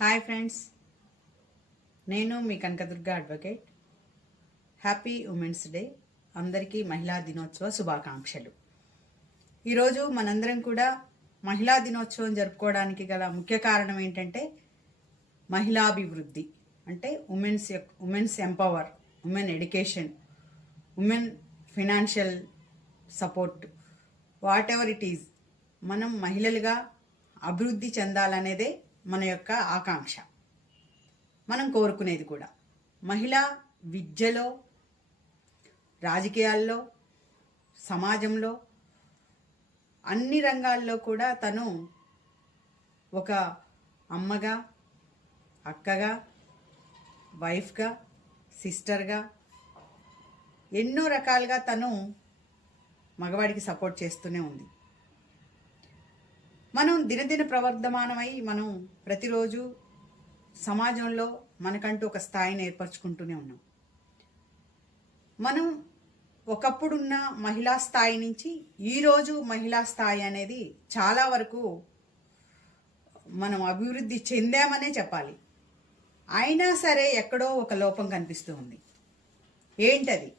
Hi friends. నేను మీ Kanakadurga advocate happy women's day అందరికీ మహిళా దినోత్సవ శుభాకాంక్షలు. ఈరోజు మనందరం కూడా మహిళా దినోత్సవం జరుపుకోవడానికి గల ముఖ్య కారణం ఏంటంటే మహిళాభివృద్ధి. అంటే women's women's empower women education women financial support whatever it is మనం మహిళలుగా అభివృద్ధి చెందాలనేదే మన యొక్క ఆకాంక్ష. మనం కోరుకునేది కూడా. మహిళ విద్యలో రాజకీయాల్లో సమాజంలో అన్ని రంగాల్లో కూడా తను ఒక అమ్మగా అక్కగా వైఫ్గా సిస్టర్గా ఎన్నో రకాలుగా తను మగవాడికి సపోర్ట్ చేస్తూనే ఉంది. మనం దినదిన ప్రవర్ధమానమై మనం ప్రతిరోజు సమాజంలో మనకంటూ ఒక స్థాయిని ఏర్పరచుకుంటూనే ఉన్నాం. మనం ఒకప్పుడున్న మహిళా స్థాయి నుంచి ఈరోజు మహిళా స్థాయి అనేది చాలా వరకు మనం అభివృద్ధి చెందామనే చెప్పాలి. అయినా సరే ఎక్కడో ఒక లోపం కనిపిస్తూ ఉంది. ఏంటది?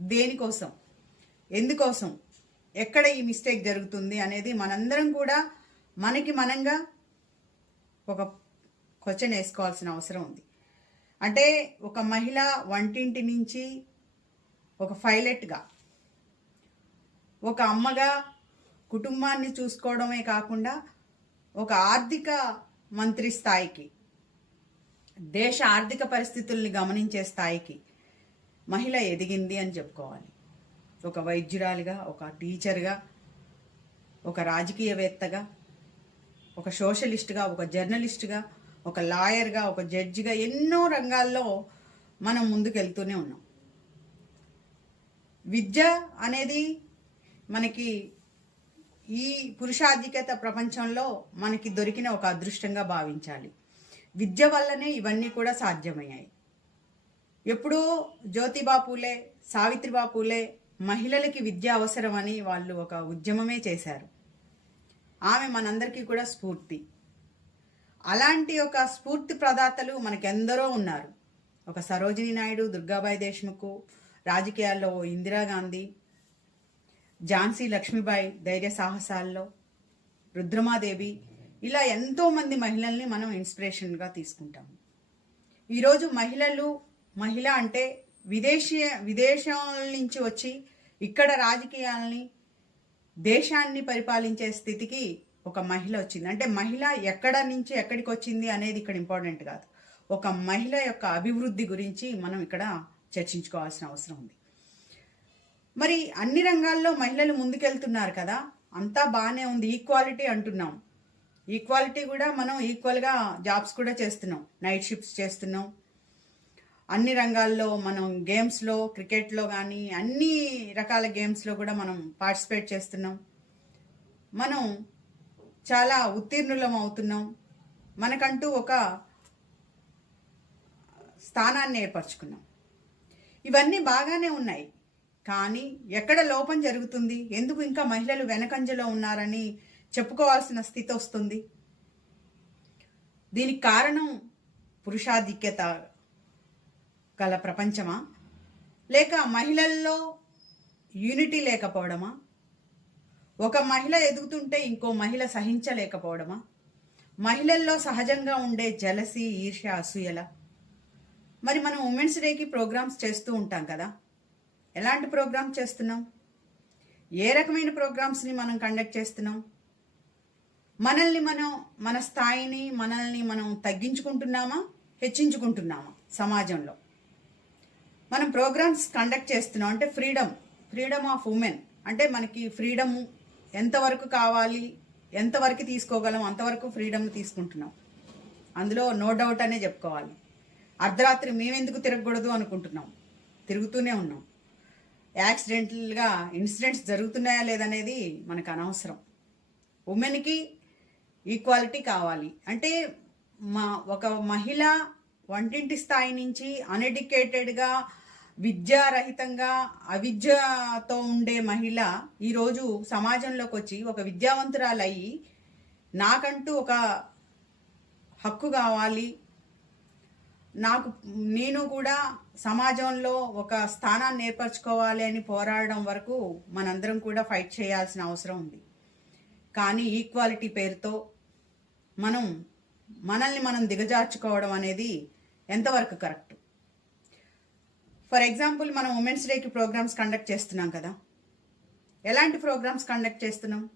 దేనికోసం? ఎందుకోసం? ఎక్కడ ఈ మిస్టేక్ జరుగుతుంది అనేది మనందరం కూడా మనకి మనంగా ఒక క్వశ్చన్ వేసుకోవాల్సిన అవసరం ఉంది. అంటే ఒక మహిళ వంటింటి నుంచి ఒక పైలట్గా ఒక అమ్మగా కుటుంబాన్ని చూసుకోవడమే కాకుండా ఒక ఆర్థిక మంత్రి స్థాయికి దేశ ఆర్థిక పరిస్థితుల్ని గమనించే స్థాయికి మహిళ ఎదిగింది అని చెప్పుకోవాలి. ఒక వైద్యురాలిగా ఒక టీచర్గా ఒక రాజకీయవేత్తగా ఒక సోషలిస్ట్గా ఒక జర్నలిస్ట్గా ఒక లాయర్గా ఒక జడ్జిగా ఎన్నో రంగాల్లో మనం ముందుకెళ్తూనే ఉన్నాం. విద్య అనేది మనకి ఈ పురుషాధిక్యత ప్రపంచంలో మనకి దొరికిన ఒక అదృష్టంగా భావించాలి. విద్య వల్లనే ఇవన్నీ కూడా సాధ్యమయ్యాయి. ఎప్పుడూ జ్యోతిబా పూలే సావిత్రిబా పూలే మహిళలకి విద్య అవసరమని వాళ్ళు ఒక ఉద్యమమే చేశారు. ఆమె మనందరికీ కూడా స్ఫూర్తి. అలాంటి ఒక స్ఫూర్తి ప్రదాతలు మనకెందరో ఉన్నారు. ఒక సరోజిని నాయుడు దుర్గాబాయి దేశ్ముఖ్ రాజకీయాల్లో ఓ ఇందిరాగాంధీ ఝాన్సీ లక్ష్మీబాయి ధైర్య సాహసాల్లో రుద్రమాదేవి ఇలా ఎంతోమంది మహిళల్ని మనం ఇన్స్పిరేషన్గా తీసుకుంటాము ఈరోజు మహిళలు మహిళ అంటే విదేశీ విదేశాల నుంచి వచ్చి ఇక్కడ రాజకీయాలని దేశాన్ని పరిపాలించే స్థితికి ఒక మహిళ వచ్చింది. అంటే మహిళ ఎక్కడ నుంచి ఎక్కడికి వచ్చింది అనేది ఇక్కడ ఇంపార్టెంట్ కాదు. ఒక మహిళ యొక్క అభివృద్ధి గురించి మనం ఇక్కడ చర్చించుకోవాల్సిన అవసరం ఉంది. మరి అన్ని రంగాల్లో మహిళలు ముందుకెళ్తున్నారు కదా అంతా బాగానే ఉంది. ఈక్వాలిటీ అంటున్నాం. ఈక్వాలిటీ కూడా మనం ఈక్వల్గా జాబ్స్ కూడా చేస్తున్నాం. నైట్ షిఫ్ట్స్ చేస్తున్నాం. అన్ని రంగాల్లో మనం గేమ్స్లో క్రికెట్లో కానీ అన్ని రకాల గేమ్స్లో కూడా మనం పార్టిసిపేట్ చేస్తున్నాం. మనం చాలా ఉత్తీర్ణులం అవుతున్నాం. మనకంటూ ఒక స్థానాన్ని ఏర్పరచుకున్నాం. ఇవన్నీ బాగానే ఉన్నాయి. కానీ ఎక్కడ లోపం జరుగుతుంది? ఎందుకు ఇంకా మహిళలు వెనకంజలో ఉన్నారని చెప్పుకోవాల్సిన స్థితి వస్తుంది. దీనికి కారణం పురుషాధిక్యత గల ప్రపంచమా? లేక మహిళల్లో యూనిటీ లేకపోవడమా? ఒక మహిళ ఎదుగుతుంటే ఇంకో మహిళ సహించలేకపోవడమా? మహిళల్లో సహజంగా ఉండే జలసి ఈర్ష్య అసూయల. మరి మనం ఉమెన్స్ డేకి ప్రోగ్రామ్స్ చేస్తూ ఉంటాం కదా? ఎలాంటి ప్రోగ్రామ్స్ చేస్తున్నాం? ఏ రకమైన ప్రోగ్రామ్స్ని మనం కండక్ట్ చేస్తున్నాం? మనల్ని మనం మన స్థాయిని మనల్ని మనం తగ్గించుకుంటున్నామా? హెచ్చించుకుంటున్నామా? సమాజంలో. మనం ప్రోగ్రామ్స్ కండక్ట్ చేస్తున్నాం. అంటే ఫ్రీడమ్ ఫ్రీడమ్ ఆఫ్ ఉమెన్. అంటే మనకి ఫ్రీడమ్ ఎంతవరకు కావాలి ఎంతవరకు తీసుకోగలం అంతవరకు ఫ్రీడమ్ తీసుకుంటున్నాం. అందులో నో డౌట్ అనే చెప్పుకోవాలి. అర్ధరాత్రి మేమెందుకు తిరగకూడదు అనుకుంటున్నాం. తిరుగుతూనే ఉన్నాం. యాక్సిడెంటల్గా ఇన్సిడెంట్స్ జరుగుతున్నాయా లేదనేది మనకు అనవసరం. ఉమెన్కి ఈక్వాలిటీ కావాలి. అంటే మా ఒక మహిళ వంటింటి స్థాయి నుంచి అన్ఎడ్యుకేటెడ్గా విద్యారహితంగా అవిద్యతో ఉండే మహిళ ఈరోజు సమాజంలోకి వచ్చి ఒక విద్యావంతురాలయ్యి నాకంటూ ఒక హక్కు కావాలి. నాకు నేను కూడా సమాజంలో ఒక స్థానాన్ని ఏర్పరచుకోవాలి అని పోరాడడం వరకు మనందరం కూడా ఫైట్ చేయాల్సిన అవసరం ఉంది. కానీ ఈక్వాలిటీ పేరుతో మనం మనల్ని మనం దిగజార్చుకోవడం అనేది ఎంతవరకు కరెక్ట్? ఫర్ ఎగ్జాంపుల్ మనం ఉమెన్స్ డేకి ప్రోగ్రామ్స్ కండక్ట్ చేస్తున్నాం కదా. ఎలాంటి ప్రోగ్రామ్స్ కండక్ట్ చేస్తున్నాం?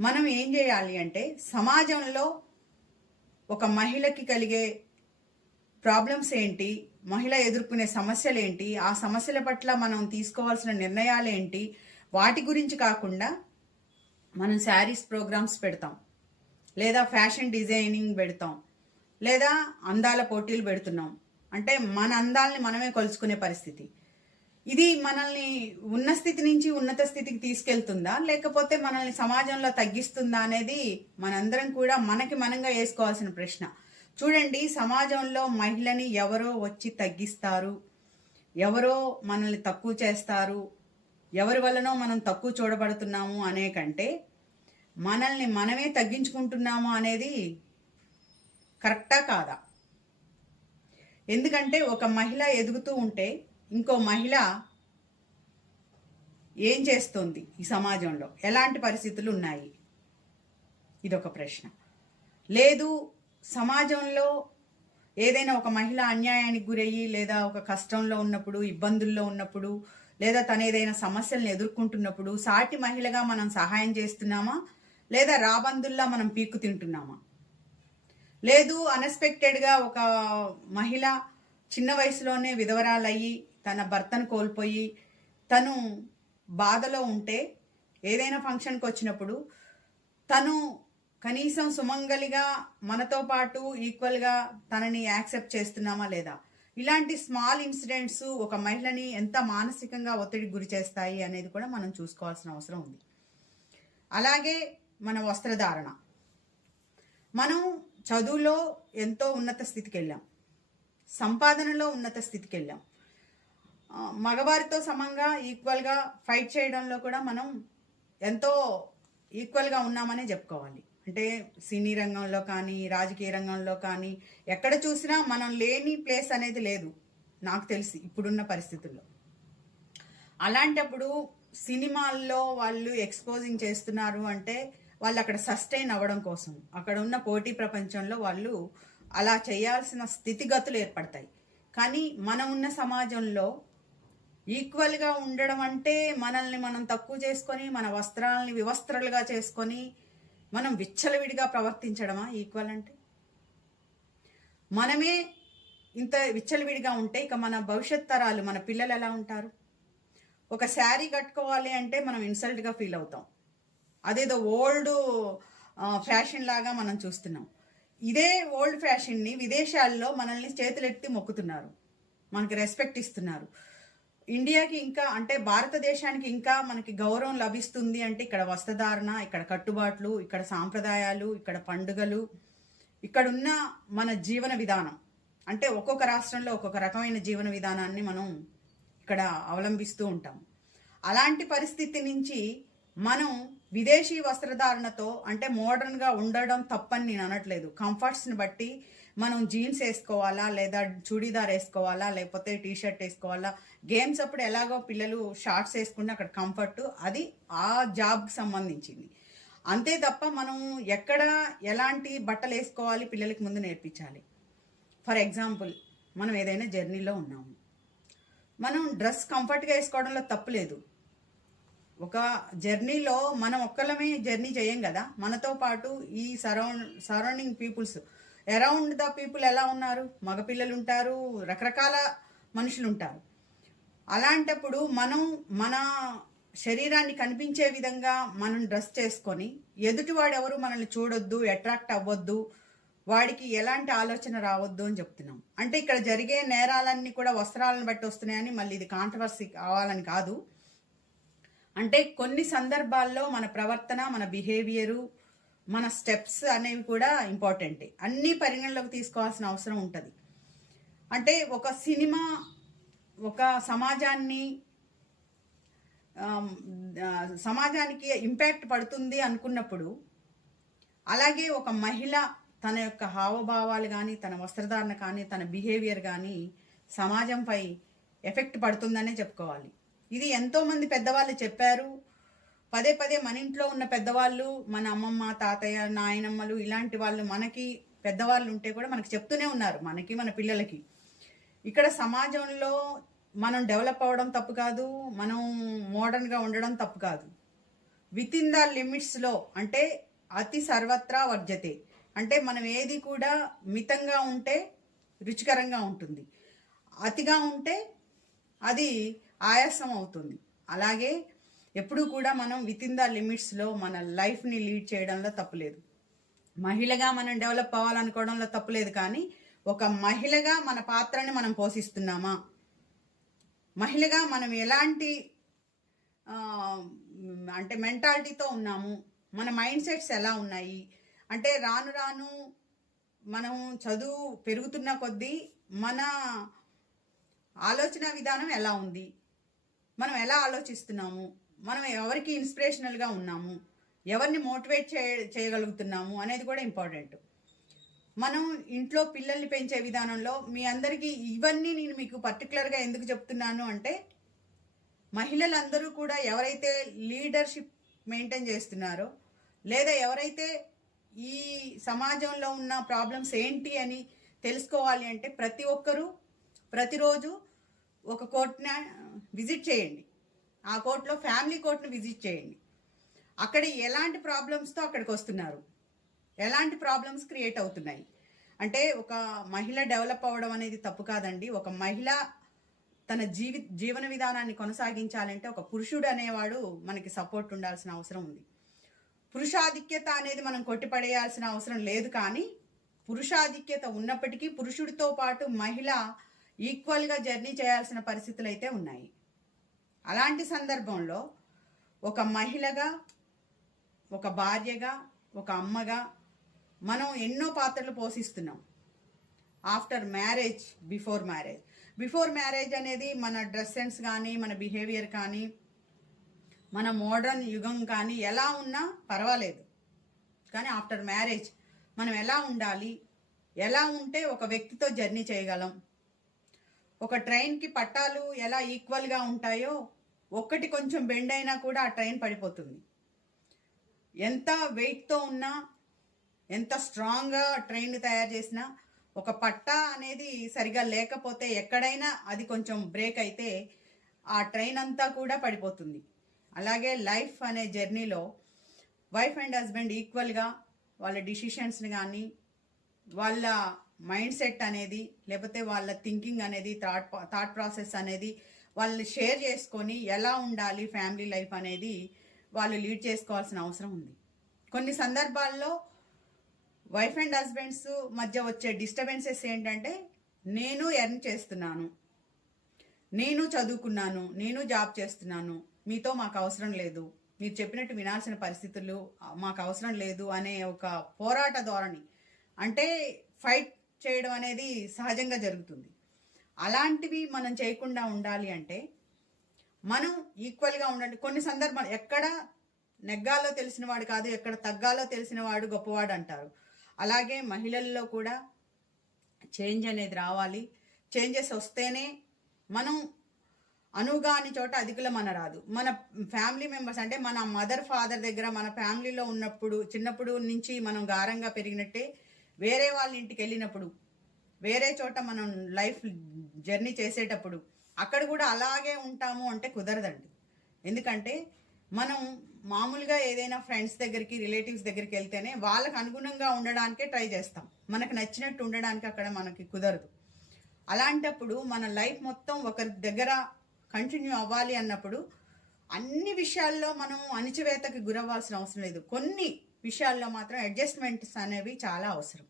మనం ఏం చేయాలి అంటే సమాజంలో ఒక మహిళకి కలిగే ప్రాబ్లమ్స్ ఏంటి? మహిళ ఎదుర్కొనే సమస్యలు ఏంటి? ఆ సమస్యల పట్ల మనం తీసుకోవాల్సిన నిర్ణయాలు ఏంటి? వాటి గురించి కాకుండా మనం శారీస్ ప్రోగ్రామ్స్ పెడతాం. లేదా ఫ్యాషన్ డిజైనింగ్ పెడతాం. లేదా అందాల పోటీలు పెడుతున్నాం. అంటే మన అందాలని మనమే కొలుచుకునే పరిస్థితి. ఇది మనల్ని ఉన్న స్థితి నుంచి ఉన్నత స్థితికి తీసుకెళ్తుందా? లేకపోతే మనల్ని సమాజంలో తగ్గిస్తుందా అనేది మనందరం కూడా మనకి మనంగా వేసుకోవాల్సిన ప్రశ్న. చూడండి సమాజంలో మహిళని ఎవరో వచ్చి తగ్గిస్తారు ఎవరో మనల్ని తక్కువ చేస్తారు ఎవరి వల్లనో మనం తక్కువ చూడబడుతున్నాము అనే కంటే మనల్ని మనమే తగ్గించుకుంటున్నాము అనేది కరెక్టా కాదా? ఎందుకంటే ఒక మహిళ ఎదుగుతూ ఉంటే ఇంకో మహిళ ఏం చేస్తుంది ఈ సమాజంలో? ఎలాంటి పరిస్థితులు ఉన్నాయి? ఇదొక ప్రశ్న. లేదు సమాజంలో ఏదైనా ఒక మహిళ అన్యాయానికి గురయ్యి లేదా ఒక కష్టంలో ఉన్నప్పుడు ఇబ్బందుల్లో ఉన్నప్పుడు లేదా తన ఏదైనా సమస్యలను ఎదుర్కొంటున్నప్పుడు సాటి మహిళగా మనం సహాయం చేస్తున్నామా? లేదా రాబందుల్లా మనం పీక్కు తింటున్నామా? లేదు అన్ఎక్స్పెక్టెడ్గా ఒక మహిళ చిన్న వయసులోనే విధవరాలయ్యి తన భర్తను కోల్పోయి తను బాధలో ఉంటే ఏదైనా ఫంక్షన్కి వచ్చినప్పుడు తను కనీసం సుమంగలిగా మనతో పాటు ఈక్వల్గా తనని యాక్సెప్ట్ చేస్తున్నామా లేదా? ఇలాంటి స్మాల్ ఇన్సిడెంట్స్ ఒక మహిళని ఎంత మానసికంగా ఒత్తిడికి గురి చేస్తాయి అనేది కూడా మనం చూసుకోవాల్సిన అవసరం ఉంది. అలాగే మన వస్త్రధారణ. మనం చదువులో ఎంతో ఉన్నత స్థితికి వెళ్ళాం సంపాదనలో ఉన్నత స్థితికి వెళ్ళాం మగవారితో సమంగా ఈక్వల్గా ఫైట్ చేయడంలో కూడా మనం ఎంతో ఈక్వల్గా ఉన్నామనే చెప్పుకోవాలి. అంటే సినీ రంగంలో కానీ రాజకీయ రంగంలో కానీ ఎక్కడ చూసినా మనం లేని ప్లేస్ అనేది లేదు. నాకు తెలిసి ఇప్పుడున్న పరిస్థితుల్లో. అలాంటప్పుడు సినిమాల్లో వాళ్ళు ఎక్స్పోజింగ్ చేస్తున్నారు అంటే వాళ్ళు అక్కడ సస్టైన్ అవ్వడం కోసం. అక్కడ ఉన్న పోటీ ప్రపంచంలో వాళ్ళు అలా చేయాల్సిన స్థితిగతులు ఏర్పడతాయి. కానీ మనం ఉన్న సమాజంలో ఈక్వల్గా ఉండడం అంటే మనల్ని మనం తక్కువ చేసుకొని మన వస్త్రాలని వివస్త్రలుగా చేసుకొని మనం విచ్చలవిడిగా ప్రవర్తించడమా ఈక్వల్ అంటే? మనమే ఇంత విచ్చలవిడిగా ఉంటే ఇక మన భవిష్యత్ తరాలు మన పిల్లలు ఎలా ఉంటారు? ఒక శారీ కట్టుకోవాలి అంటే మనం ఇన్సల్ట్గా ఫీల్ అవుతాం. అదేదో ఓల్డ్ ఫ్యాషన్ లాగా మనం చూస్తున్నాం. ఇదే ఓల్డ్ ఫ్యాషన్ని విదేశాల్లో మనల్ని చేతులెత్తి మొక్కుతున్నారు. మనకి రెస్పెక్ట్ ఇస్తున్నారు. ఇండియాకి ఇంకా అంటే భారతదేశానికి ఇంకా మనకి గౌరవం లభిస్తుంది అంటే ఇక్కడ వస్త్రధారణ ఇక్కడ కట్టుబాట్లు ఇక్కడ సాంప్రదాయాలు ఇక్కడ పండుగలు ఇక్కడ ఉన్న మన జీవన విధానం. అంటే ఒక్కొక్క రాష్ట్రంలో ఒక్కొక్క రకమైన జీవన విధానాన్ని మనం ఇక్కడ అవలంబిస్తూ ఉంటాం. అలాంటి పరిస్థితి నుంచి మనం విదేశీ వస్త్రధారణతో అంటే మోడర్న్గా ఉండడం తప్పని నేను అనట్లేదు. కంఫర్ట్స్ని బట్టి మనం జీన్స్ వేసుకోవాలా లేదా చూడీదార్ వేసుకోవాలా లేకపోతే టీ షర్ట్ వేసుకోవాలా? గేమ్స్ అప్పుడు ఎలాగో పిల్లలు షార్ట్స్ వేసుకుంటే అక్కడ కంఫర్ట్ అది ఆ జాబ్కి సంబంధించింది. అంతే తప్ప మనం ఎక్కడ ఎలాంటి బట్టలు వేసుకోవాలి పిల్లలకి ముందు నేర్పించాలి. ఫర్ ఎగ్జాంపుల్ మనం ఏదైనా జర్నీలో ఉన్నాము. మనం డ్రెస్ కంఫర్ట్గా వేసుకోవడంలో తప్పు లేదు. ఒక జర్నీలో మనం ఒక్కళ్ళమే జర్నీ చేయం కదా. మనతో పాటు ఈ surround surrounding peoples. Around the people ఎలా ఉన్నారు? మగపిల్లలు ఉంటారు రకరకాల మనుషులు ఉంటారు అలాంటప్పుడు మనం మన శరీరాన్ని కనిపించే విధంగా మనం డ్రెస్ చేసుకొని ఎదుటివాడు ఎవరు మనల్ని చూడొద్దు అట్రాక్ట్ అవ్వద్దు వాడికి ఎలాంటి ఆలోచన రావద్దు అని చెప్తున్నాం. అంటే ఇక్కడ జరిగే నేరాలన్నీ కూడా వస్త్రాలను బట్టి వస్తున్నాయని మళ్ళీ ఇది కాంట్రవర్సీ కావాలని కాదు. అంటే కొన్ని సందర్భాల్లో మన ప్రవర్తన మన బిహేవియరు మన స్టెప్స్ అనేవి కూడా ఇంపార్టెంటే. అన్నీ పరిగణలోకి తీసుకోవాల్సిన అవసరం ఉంటుంది. అంటే ఒక సినిమా ఒక సమాజాన్ని సమాజానికి ఇంపాక్ట్ పడుతుంది అనుకున్నప్పుడు అలాగే ఒక మహిళ తన యొక్క హావభావాలు కానీ తన వస్త్రధారణ కానీ తన బిహేవియర్ కానీ సమాజంపై ఎఫెక్ట్ పడుతుందనే చెప్పుకోవాలి. ఇది ఎంతోమంది పెద్దవాళ్ళు చెప్పారు. పదే పదే మన ఇంట్లో ఉన్న పెద్దవాళ్ళు మన అమ్మమ్మ తాతయ్య నాయనమ్మలు ఇలాంటి వాళ్ళు మనకి పెద్దవాళ్ళు ఉంటే కూడా మనకి చెప్తూనే ఉన్నారు మనకి మన పిల్లలకి. ఇక్కడ సమాజంలో మనం డెవలప్ అవ్వడం తప్పు కాదు మనం మోడర్న్గా ఉండడం తప్పు కాదు. విత్ ఇన్ ద లిమిట్స్లో అంటే అతి సర్వత్రా వర్జతే. అంటే మనం ఏది కూడా మితంగా ఉంటే రుచికరంగా ఉంటుంది. అతిగా ఉంటే అది ఆయాసం అవుతుంది. అలాగే ఎప్పుడూ కూడా మనం విత్ ఇన్ ద లిమిట్స్లో మన లైఫ్ని లీడ్ చేయడంలో తప్పులేదు మహిళగా మనం డెవలప్ అవ్వాలనుకోవడంలో తప్పులేదు కానీ ఒక మహిళగా మన పాత్రని మనం పోషిస్తున్నామా? మహిళగా మనం ఎలాంటి అంటే మెంటాలిటీతో ఉన్నాము? మన మైండ్ సెట్స్ ఎలా ఉన్నాయి? అంటే రాను రాను మనం చదువు పెరుగుతున్న కొద్దీ మన ఆలోచన విధానం ఎలా ఉంది? మనం ఎలా ఆలోచిస్తున్నాము? మనం ఎవరికి ఇన్స్పిరేషనల్గా ఉన్నాము? ఎవరిని మోటివేట్ చే చేయగలుగుతున్నాము అనేది కూడా ఇంపార్టెంట్ మనం ఇంట్లో పిల్లల్ని పెంచే విధానంలో మీ అందరికీ ఇవన్నీ నేను మీకు పర్టికులర్గా ఎందుకు చెప్తున్నాను అంటే మహిళలందరూ కూడా ఎవరైతే లీడర్షిప్ మెయింటైన్ చేస్తున్నారో లేదా ఎవరైతే ఈ సమాజంలో ఉన్న ప్రాబ్లమ్స్ ఏంటి అని తెలుసుకోవాలి అంటే ప్రతి ఒక్కరూ ప్రతిరోజు ఒక కోర్టుని విజిట్ చేయండి. ఆ కోర్టులో ఫ్యామిలీ కోర్టును విజిట్ చేయండి. అక్కడ ఎలాంటి ప్రాబ్లమ్స్తో అక్కడికి వస్తున్నారు ఎలాంటి ప్రాబ్లమ్స్ క్రియేట్ అవుతున్నాయి? అంటే ఒక మహిళ డెవలప్ అవ్వడం అనేది తప్పు కాదండి. ఒక మహిళ తన జీవి జీవన విధానాన్ని కొనసాగించాలంటే ఒక పురుషుడు అనేవాడు మనకి సపోర్ట్ ఉండాల్సిన అవసరం ఉంది. పురుషాధిక్యత అనేది మనం కొట్టిపడేయాల్సిన అవసరం లేదు కానీ పురుషాధిక్యత ఉన్నప్పటికీ పురుషుడితో పాటు మహిళ ఈక్వల్గా జర్నీ చేయాల్సిన పరిస్థితులు అయితే ఉన్నాయి. అలాంటి సందర్భంలో ఒక మహిళగా ఒక భార్యగా ఒక అమ్మగా మనం ఎన్నో పాత్రలు పోషిస్తున్నాం. After marriage before marriage. Before marriage అనేది మన డ్రెస్ సెన్స్ కానీ మన బిహేవియర్ కానీ మన మోడర్న్ యుగం కానీ ఎలా ఉన్నా పర్వాలేదు. కానీ ఆఫ్టర్ మ్యారేజ్ మనం ఎలా ఉండాలి ఎలా ఉంటే ఒక వ్యక్తితో జర్నీ చేయగలం ఒక ట్రైన్కి పట్టాలు ఎలా ఈక్వల్గా ఉంటాయో ఒక్కటి కొంచెం బెండ్ అయినా కూడా ఆ ట్రైన్ పడిపోతుంది. ఎంత వెయిట్తో ఉన్నా ఎంత స్ట్రాంగ్గా ట్రైన్ తయారు చేసినా ఒక పట్టా అనేది సరిగా లేకపోతే ఎక్కడైనా అది కొంచెం బ్రేక్ అయితే ఆ ట్రైన్ అంతా కూడా పడిపోతుంది. అలాగే లైఫ్ అనే జర్నీలో వైఫ్ అండ్ హస్బెండ్ ఈక్వల్గా వాళ్ళ డిసిషన్స్ని కానీ వాళ్ళ మైండ్ సెట్ అనేది లేకపోతే వాళ్ళ థింకింగ్ అనేది థాట్ థాట్ ప్రాసెస్ అనేది వాళ్ళు షేర్ చేసుకొని ఎలా ఉండాలి ఫ్యామిలీ లైఫ్ అనేది వాళ్ళు లీడ్ చేసుకోవాల్సిన అవసరం ఉంది. కొన్ని సందర్భాల్లో వైఫ్ అండ్ హస్బెండ్స్ మధ్య వచ్చే డిస్టర్బెన్సెస్ ఏంటంటే నేను ఎర్న్ చేస్తున్నాను నేను చదువుకున్నాను నేను జాబ్ చేస్తున్నాను మీతో మాకు అవసరం లేదు మీరు చెప్పినట్టు వినాల్సిన పరిస్థితులు మాకు అవసరం లేదు అనే ఒక పోరాట ధోరణి. అంటే ఫైట్ చేయడం అనేది సహజంగా జరుగుతుంది. అలాంటివి మనం చేయకుండా ఉండాలి అంటే మనం ఈక్వల్గా ఉండండి. కొన్ని సందర్భాలు ఎక్కడ నెగ్గాలో తెలిసిన వాడు కాదు ఎక్కడ తగ్గాలో తెలిసిన వాడు గొప్పవాడు అంటారు. అలాగే మహిళల్లో కూడా చేంజ్ అనేది రావాలి. చేంజెస్ వస్తేనే మనం అనువుగాని చోట అధికుల మన రాదు మన ఫ్యామిలీ మెంబర్స్ అంటే మన మదర్ ఫాదర్ దగ్గర మన ఫ్యామిలీలో ఉన్నప్పుడు చిన్నప్పుడు నుంచి మనం గారంగా పెరిగినట్టే వేరే వాళ్ళ ఇంటికి వెళ్ళినప్పుడు వేరే చోట మనం లైఫ్ జర్నీ చేసేటప్పుడు అక్కడ కూడా అలాగే ఉంటాము అంటే కుదరదండి. ఎందుకంటే మనం మామూలుగా ఏదైనా ఫ్రెండ్స్ దగ్గరికి రిలేటివ్స్ దగ్గరికి వెళ్తేనే వాళ్ళకు అనుగుణంగా ఉండడానికే ట్రై చేస్తాం. మనకు నచ్చినట్టు ఉండడానికి అక్కడ మనకి కుదరదు. అలాంటప్పుడు మన లైఫ్ మొత్తం ఒకరి దగ్గర కంటిన్యూ అవ్వాలి అన్నప్పుడు అన్ని విషయాల్లో మనం అణిచివేతకి గురవ్వాల్సిన అవసరం లేదు. కొన్ని విషయాల్లో మాత్రం అడ్జస్ట్మెంట్స్ అనేవి చాలా అవసరం.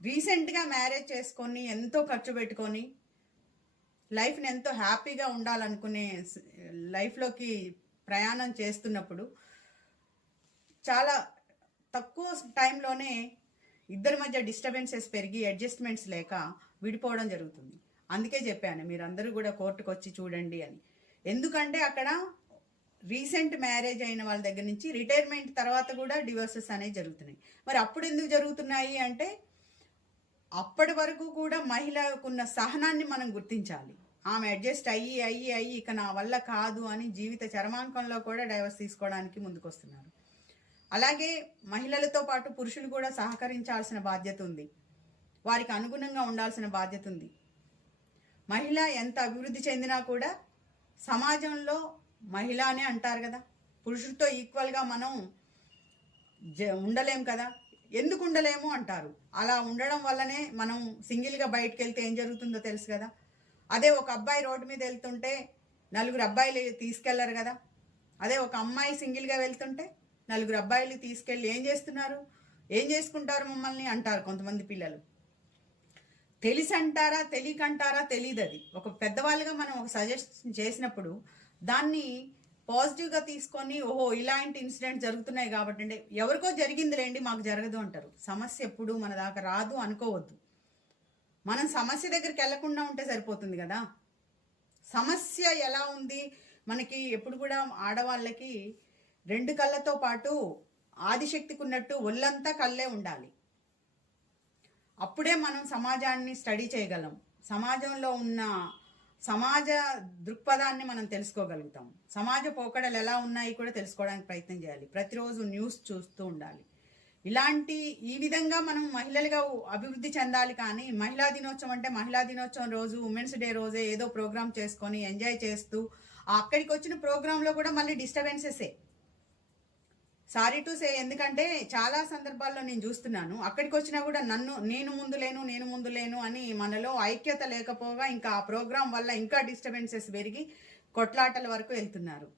రీసెంట్గా మ్యారేజ్ చేసుకొని ఎంతో ఖర్చు పెట్టుకొని లైఫ్ని ఎంతో హ్యాపీగా ఉండాలనుకునే లైఫ్లోకి ప్రయాణం చేస్తున్నప్పుడు చాలా తక్కువ టైంలోనే ఇద్దరి మధ్య డిస్టర్బెన్సెస్ పెరిగి అడ్జస్ట్మెంట్స్ లేక విడిపోవడం జరుగుతుంది. అందుకే చెప్పాను మీరందరూ కూడా కోర్టుకు వచ్చి చూడండి అని. ఎందుకంటే అక్కడ రీసెంట్ మ్యారేజ్ అయిన వాళ్ళ దగ్గర నుంచి రిటైర్మెంట్ తర్వాత కూడా డివోర్సెస్ అనేవి జరుగుతున్నాయి. మరి అప్పుడు ఎందుకు జరుగుతున్నాయి అంటే అప్పటి వరకు కూడా మహిళకున్న సహనాన్ని మనం గుర్తించాలి. ఆమె అడ్జస్ట్ అయ్యి అయ్యి అయ్యి ఇక నా వల్ల కాదు అని జీవిత చరమాంకంలో కూడా డైవర్స్ తీసుకోవడానికి ముందుకొస్తున్నారు. అలాగే మహిళలతో పాటు పురుషులు కూడా సహకరించాల్సిన బాధ్యత ఉంది. వారికి అనుగుణంగా ఉండాల్సిన బాధ్యత ఉంది. మహిళ ఎంత అభివృద్ధి చెందినా కూడా సమాజంలో మహిళ అనే అంటారు కదా. పురుషుడితో ఈక్వల్గా మనం జ- ఉండలేం కదా. ఎందుకు ఉండలేము అంటారు. అలా ఉండడం వల్లనే మనం సింగిల్గా బయటకు వెళ్తే ఏం జరుగుతుందో తెలుసు కదా. అదే ఒక అబ్బాయి రోడ్డు మీద వెళ్తుంటే నలుగురు అబ్బాయిలు తీసుకెళ్ళరు కదా. అదే ఒక అమ్మాయి సింగిల్గా వెళ్తుంటే నలుగురు అబ్బాయిలు తీసుకెళ్ళి ఏం చేస్తున్నారు? ఏం చేసుకుంటారు మమ్మల్ని అంటారు కొంతమంది పిల్లలు. తెలిసి అంటారా తెలియకంటారా తెలియదు అది ఒక పెద్దవాళ్ళుగా మనం ఒక సజెషన్ చేసినప్పుడు దాన్ని పాజిటివ్గా తీసుకొని ఓహో ఇలాంటి ఇన్సిడెంట్ జరుగుతున్నాయి కాబట్టి అంటే ఎవరికో జరిగిందిలేండి మాకు జరగదు అంటారు. సమస్య ఎప్పుడు మన దాకా రాదు అనుకోవద్దు. మనం సమస్య దగ్గరికి వెళ్ళకుండా ఉంటే సరిపోతుంది కదా. సమస్య ఎలా ఉంది? మనకి ఎప్పుడు కూడా ఆడవాళ్ళకి రెండు కళ్ళతో పాటు ఆదిశక్తికి ఉన్నట్టు ఒళ్ళంతా కళ్ళే ఉండాలి. అప్పుడే మనం సమాజాన్ని స్టడీ చేయగలం. సమాజంలో ఉన్న సమాజ దృక్పథాన్ని మనం తెలుసుకోగలుగుతాం. సమాజ పోకడలు ఎలా ఉన్నాయి కూడా తెలుసుకోవడానికి ప్రయత్నం చేయాలి. ప్రతిరోజు న్యూస్ చూస్తూ ఉండాలి. ఇలాంటి ఈ విధంగా మనం మహిళలుగా అభివృద్ధి చెందాలి కానీ మహిళా దినోత్సవం అంటే మహిళా దినోత్సవం రోజు ఉమెన్స్ డే రోజే ఏదో ప్రోగ్రామ్ చేసుకొని ఎంజాయ్ చేస్తూ అక్కడికి వచ్చిన ప్రోగ్రాంలో కూడా మళ్ళీ డిస్టర్బెన్సెసే. సారీ టు సే ఎందుకంటే చాలా సందర్భాల్లో నేను చూస్తున్నాను. అక్కడికి వచ్చినా కూడా నన్ను నేను ముందు లేను నేను ముందు లేను అని మనలో ఐక్యత లేకపోగా ఇంకా ఆ ప్రోగ్రాం వల్ల ఇంకా డిస్టర్బెన్సెస్ పెరిగి కొట్లాటల వరకు వెళ్తున్నారు.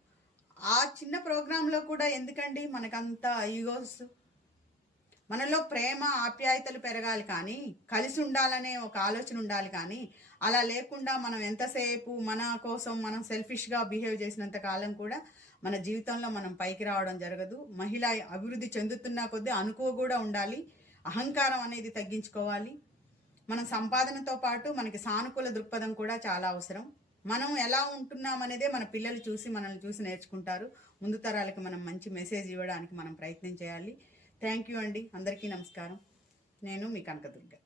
ఆ చిన్న ప్రోగ్రాంలో కూడా ఎందుకండి మనకంత ఈగోస్? మనలో ప్రేమ ఆప్యాయతలు పెరగాలి కానీ కలిసి ఉండాలనే ఒక ఆలోచన ఉండాలి కానీ అలా లేకుండా మనం ఎంతసేపు మన కోసం మనం సెల్ఫిష్గా బిహేవ్ చేసినంత కాలం కూడా మన జీవితంలో మనం పైకి రావడం జరగదు. మహిళ అభివృద్ధి చెందుతున్న కొద్దీ అనుకో కూడా ఉండాలి. అహంకారం అనేది తగ్గించుకోవాలి. మన సంపాదనతో పాటు మనకి సానుకూల దృక్పథం కూడా చాలా అవసరం. మనం ఎలా ఉంటున్నాం అనేదే మన పిల్లలు చూసి మనల్ని చూసి నేర్చుకుంటారు. ముందు తరాలకి మనం మంచి మెసేజ్ ఇవ్వడానికి మనం ప్రయత్నం చేయాలి. థ్యాంక్ యూ అండి. అందరికీ నమస్కారం. నేను మీ కనకదుర్గ.